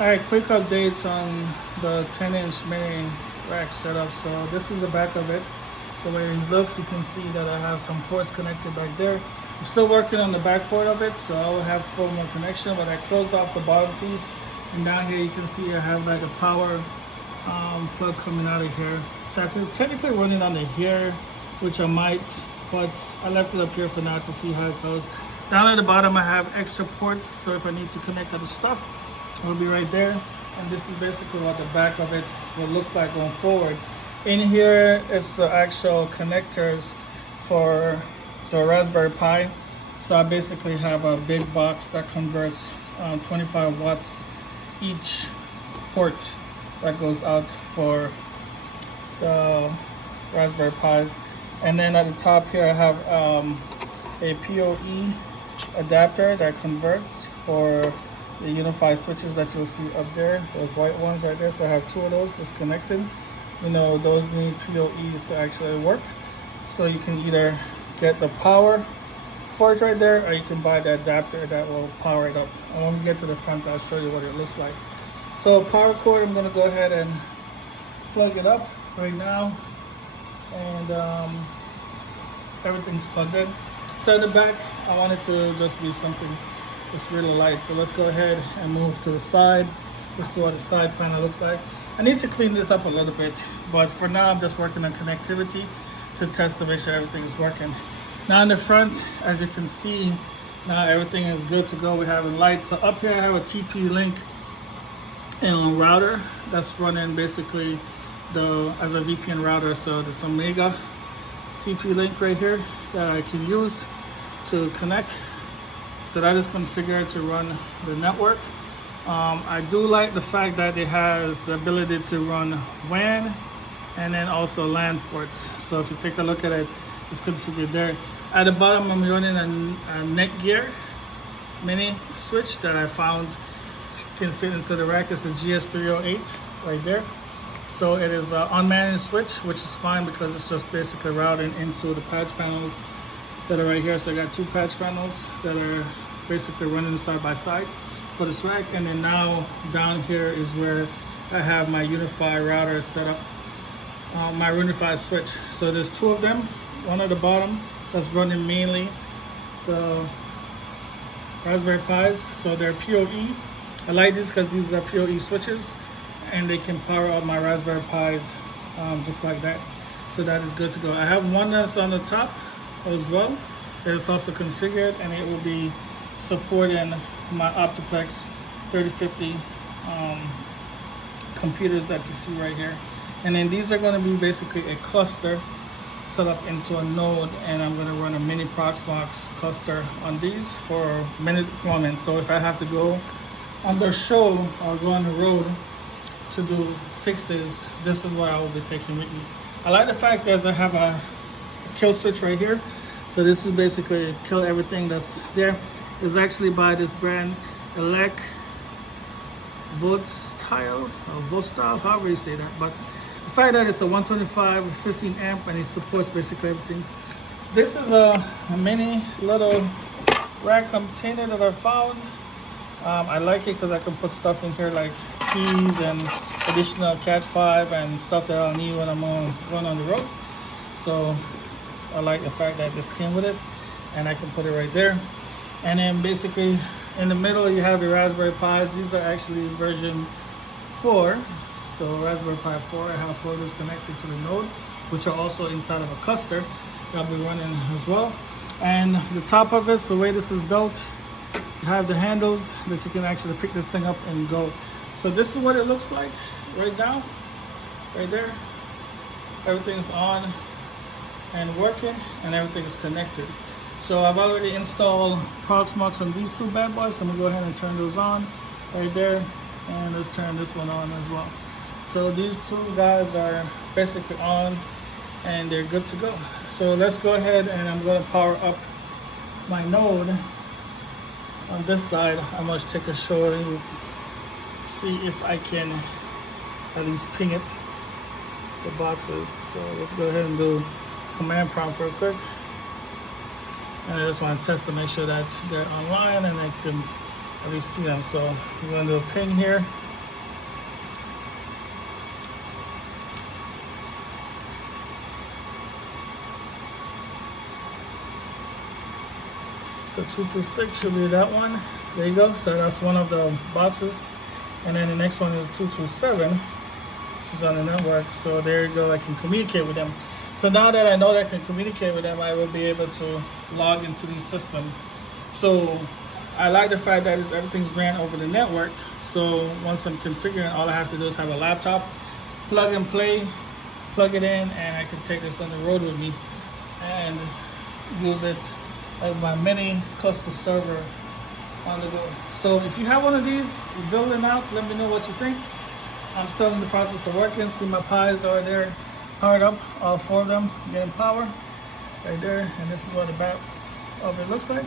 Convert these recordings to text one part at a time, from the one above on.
Alright, quick updates on the 10-inch mini rack setup. So this is the back of it. The way it looks, you can see that I have some ports connected back there. I'm still working on the back port of it, so I will have full more connection, but I closed off the bottom piece. And down here you can see I have like a power plug coming out of here. So I can technically run it under here, which I might, but I left it up here for now to see how it goes. Down at the bottom I have extra ports, so if I need to connect other stuff, it'll be right there. And this is basically what the back of it will look like going forward. In here it's the actual connectors for the Raspberry Pi. So I basically have a big box that converts 25 watts each port that goes out for the Raspberry Pis. And then at the top here I have a PoE adapter that converts for the unified switches that you'll see up there, those white ones right there. So I have two of those just connected. You know, those need PoEs to actually work. So you can either get the power for it right there, or you can buy the adapter that will power it up. And when we get to the front, I'll show you what it looks like. So power cord, I'm gonna go ahead and plug it up right now. And everything's plugged in. So at the back, I want it to just be something just really light. So let's go ahead and move to the side. Let's see what the side panel looks like. I need to clean this up a little bit, but for now I'm just working on connectivity to test to make sure everything is working. Now in the front, as you can see, now everything is good to go. We have the lights. So up here I have a TP-Link router that's running basically as a VPN router. So there's Omega TP-Link right here that I can use to connect. So that is configured to run the network. I do like the fact that it has the ability to run WAN and then also LAN ports. So if you take a look at it, it's configured there. At the bottom, I'm running a Netgear mini switch that I found can fit into the rack. It's a GS308 right there. So it is an unmanaged switch, which is fine because it's just basically routing into the patch panels that are right here. So I got two patch panels that are basically running side by side for this rack. And then now down here is where I have my unified router set up, my unified switch. So there's two of them, one at the bottom that's running mainly the Raspberry Pis. So they're PoE. I like these because these are PoE switches and they can power up my Raspberry Pis just like that. So that is good to go. I have one that's on the top as well. It's also configured and it will be supporting my Optiplex 3050 computers that you see right here. And then these are going to be basically a cluster set up into a node, and I'm going to run a mini Proxmox cluster on these for mini deployment. So if I have to go on the show or go on the road to do fixes, this is what I will be taking with me. I like the fact that I have a kill switch right here. So this is basically kill everything that's there. It's actually by this brand, Elec Volstyle, or Volstyle, however you say that. But the fact that it's a 125 with 15 amp and it supports basically everything. This is a mini little rack container that I found. I like it because I can put stuff in here like keys and additional Cat 5 and stuff that I'll need when I'm going on the road. So I like the fact that this came with it and I can put it right there. And then basically in the middle you have the Raspberry Pis. These are actually version 4. So Raspberry Pi 4, I have 4 of those connected to the node, which are also inside of a cluster that I'll be running as well. And the top of it, so the way this is built, you have the handles that you can actually pick this thing up and go. So this is what it looks like right now, right there. Everything's on and working and everything is connected. So I've already installed Proxmox on these two bad boys. So I'm gonna go ahead and turn those on right there. And let's turn this one on as well. So these two guys are basically on and they're good to go. So let's go ahead and I'm gonna power up my node on this side. I'm gonna take a shot and see if I can at least ping it, the boxes. So let's go ahead and do command prompt real quick. And I just want to test to make sure that they're online and I can at least see them. So I'm going to do a ping here. So 226 should be that one. There you go. So that's one of the boxes. And then the next one is 227, which is on the network. So there you go. I can communicate with them. So now that I know that I can communicate with them, I will be able to log into these systems. So I like the fact that everything's ran over the network. So once I'm configuring, all I have to do is have a laptop, plug and play, plug it in, and I can take this on the road with me and use it as my mini cluster server on the go. So if you have one of these, build them out, let me know what you think. I'm still in the process of working. See, my Pis are there powered up, all 4 of them getting power right there, and this is what the back of it looks like.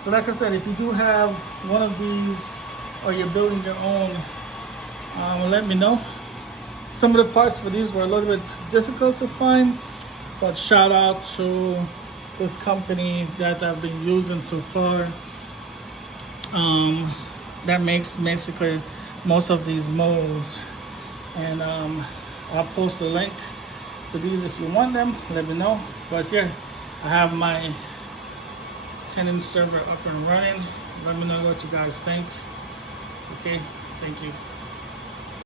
So like I said, if you do have one of these or you're building your own, let me know. Some of the parts for these were a little bit difficult to find, but shout out to this company that I've been using so far, that makes basically most of these molds. And I'll post a link to these if you want them, let me know. But yeah, I have my tenant server up and running. Let me know what you guys think. Okay, thank you.